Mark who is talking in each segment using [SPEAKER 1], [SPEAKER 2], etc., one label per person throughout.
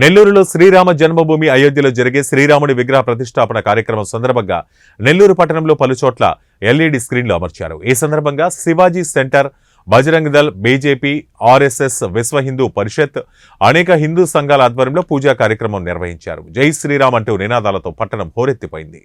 [SPEAKER 1] నెల్లూరులో శ్రీరామ జన్మభూమి అయోధ్యలో జరిగే శ్రీరాముడి విగ్రహ ప్రతిష్టాపన కార్యక్రమం సందర్భంగా నెల్లూరు పట్టణంలో పలుచోట్ల ఎల్ఈడి స్క్రీన్లు అమర్చారు. ఈ సందర్భంగా Shivaji centre Bajrang Dal BJP RSS Vishwa Hindu Parishad అనేక హిందూ సంఘాల ఆధ్వర్యంలో పూజా కార్యక్రమం నిర్వహించారు. జై శ్రీరామ్ అంటూ నినాదాలతో పట్టణం హోరెత్తిపోయింది.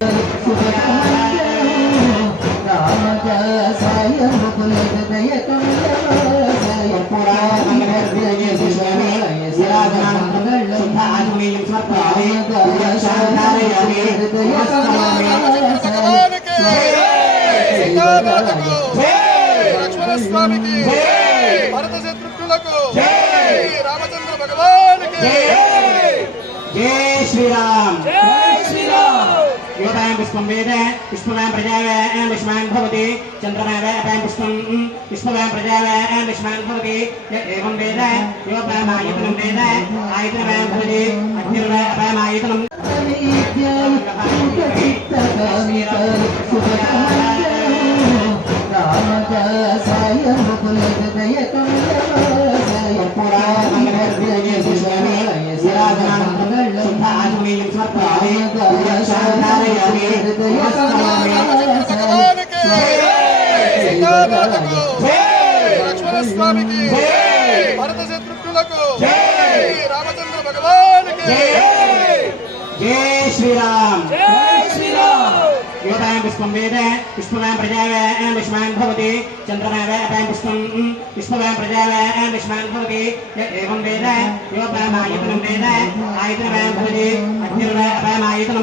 [SPEAKER 2] స్వామి స్వామికి భరత శత్రులకు రామచంద్ర భగవానికి
[SPEAKER 3] జై శ్రీరామ్ पुष्पं वेद पुष्पमां प्रजावां विष्मान् भवति। चन्द्रमावां पुष्पं पुष्पमां प्रजावां विष्मान् भवति। एवं वेद योपामायतनं वेद आयतनमां भवति। अग्निर्वापामायतनं
[SPEAKER 2] रामदासाय मुकुलदयकं पुरा मङ्गलस्य स्वामी सुराधनां मङ्गलं सुधानुमेयं सर्पादे స్వామికి భరత శత్రుఘ్నులకు రామచంద్ర భగవానికి
[SPEAKER 3] జై శ్రీరామ్. యువతాయం పుష్పం వేద పుష్పమాయం ప్రజావ్యాయాం విష్మాన్ భవతి చంద్రమావ్యాపాయం పుష్పం పుష్పమాయం ప్రజావ్యాయాం విష్మాన్ భవతి ఏం వేద యువపాయం ఆయుధనం వేద ఆయుధనమాయం భవతి అభ్యుర్వాయపాయం ఆయుధనం